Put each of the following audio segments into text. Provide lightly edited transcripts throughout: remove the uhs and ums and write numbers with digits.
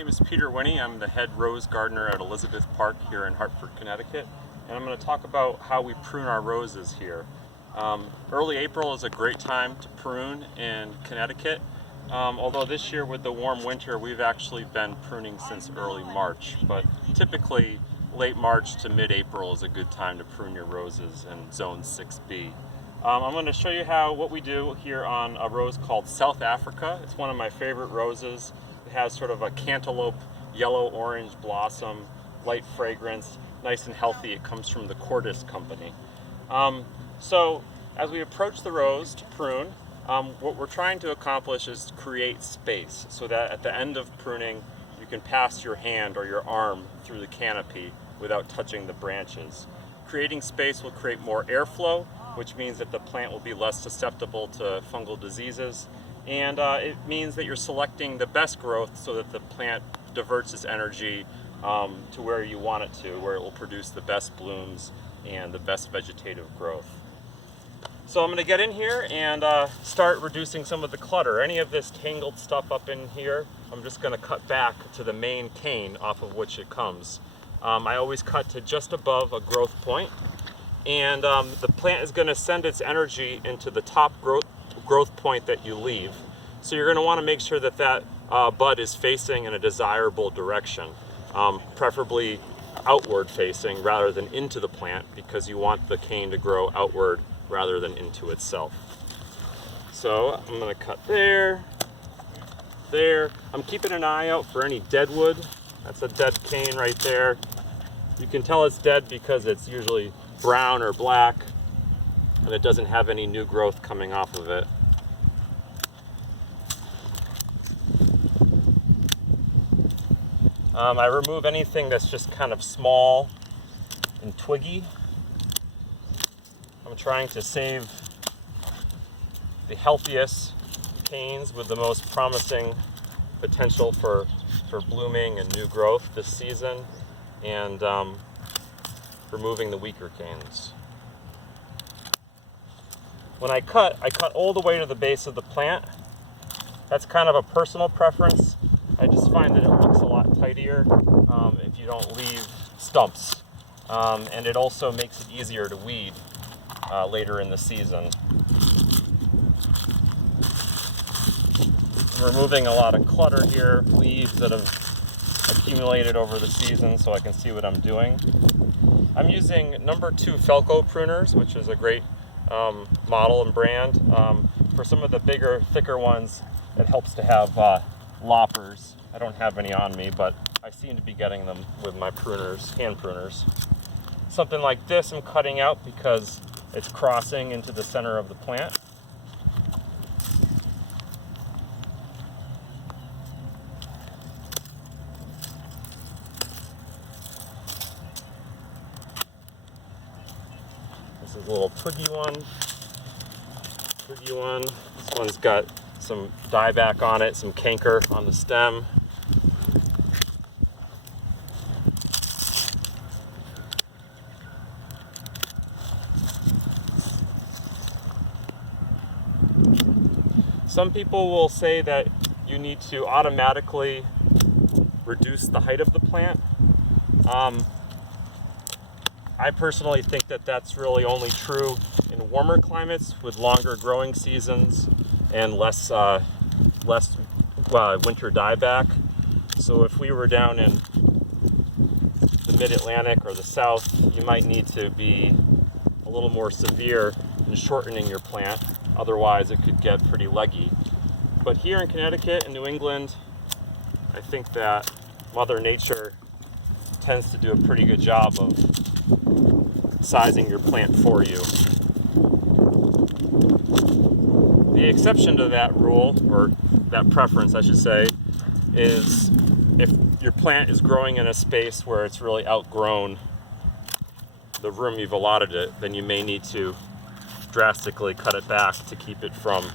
name is Peter Winne. I'm the head rose gardener at Elizabeth Park here in Hartford, Connecticut, and I'm going to talk about how we prune our roses here. Early April is a great time to prune in Connecticut, although this year with the warm winter we've actually been pruning since early March, but typically late March to mid-April is a good time to prune your roses in zone 6B. I'm going to show you what we do here on a rose called South Africa. It's one of my favorite roses. It has sort of a cantaloupe yellow-orange blossom, light fragrance, nice and healthy. It comes from the Cordis company. So as we approach the rose to prune, what we're trying to accomplish is create space so that at the end of pruning you can pass your hand or your arm through the canopy without touching the branches. Creating space will create more airflow, which means that the plant will be less susceptible to fungal diseases, and it means that you're selecting the best growth so that the plant diverts its energy to where you want it to, where it will produce the best blooms and the best vegetative growth. So I'm going to get in here and start reducing some of the clutter. Any of this tangled stuff up in here, I'm just going to cut back to the main cane off of which it comes. I always cut to just above a growth point, and the plant is going to send its energy into the top growth point that you leave. So you're going to want to make sure that that bud is facing in a desirable direction, preferably outward facing rather than into the plant, because you want the cane to grow outward rather than into itself. So I'm going to cut there. I'm keeping an eye out for any dead wood. That's a dead cane right there. You can tell it's dead because it's usually brown or black and it doesn't have any new growth coming off of it. I remove anything that's just kind of small and twiggy. I'm trying to save the healthiest canes with the most promising potential for blooming and new growth this season, and removing the weaker canes. When I cut all the way to the base of the plant. That's kind of a personal preference. I just find that it looks a lot tidier if you don't leave stumps, and it also makes it easier to weed later in the season. I'm removing a lot of clutter here, leaves that have accumulated over the season so I can see what I'm doing. I'm using number 2 Felco pruners, which is a great model and brand. For some of the bigger, thicker ones, it helps to have loppers. I don't have any on me, but I seem to be getting them with my pruners, hand pruners. Something like this I'm cutting out because it's crossing into the center of the plant. This is a little twiggy one. This one's got some dieback on it, some canker on the stem. Some people will say that you need to automatically reduce the height of the plant. I personally think that that's really only true in warmer climates with longer growing seasons and less winter dieback. So if we were down in the mid-Atlantic or the south, you might need to be a little more severe in shortening your plant. Otherwise it could get pretty leggy. But here in Connecticut and New England, I think that Mother Nature tends to do a pretty good job of sizing your plant for you. The exception to that rule, or that preference I should say, is if your plant is growing in a space where it's really outgrown the room you've allotted it, then you may need to drastically cut it back to keep it from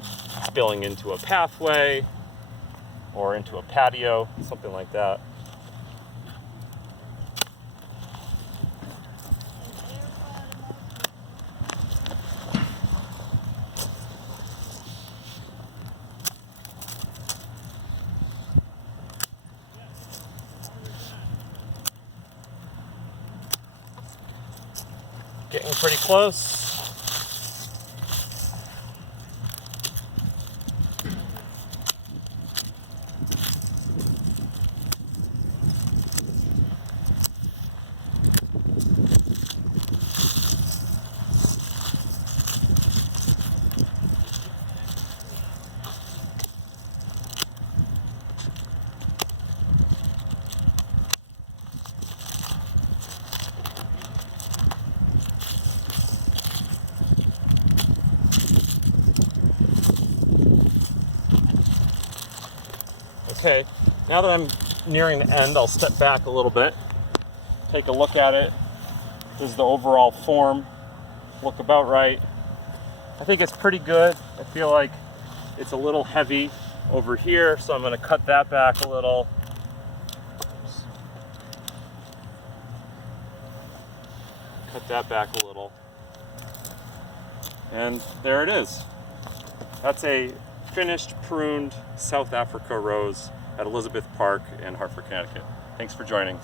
spilling into a pathway or into a patio, something like that. Getting pretty close. Okay, now that I'm nearing the end, I'll step back a little bit, take a look at it. Does the overall form look about right? I think it's pretty good. I feel like it's a little heavy over here, so I'm going to cut that back a little. Oops. Cut that back a little. And there it is. That's a finished pruned South Africa rose at Elizabeth Park in Hartford, Connecticut. Thanks for joining.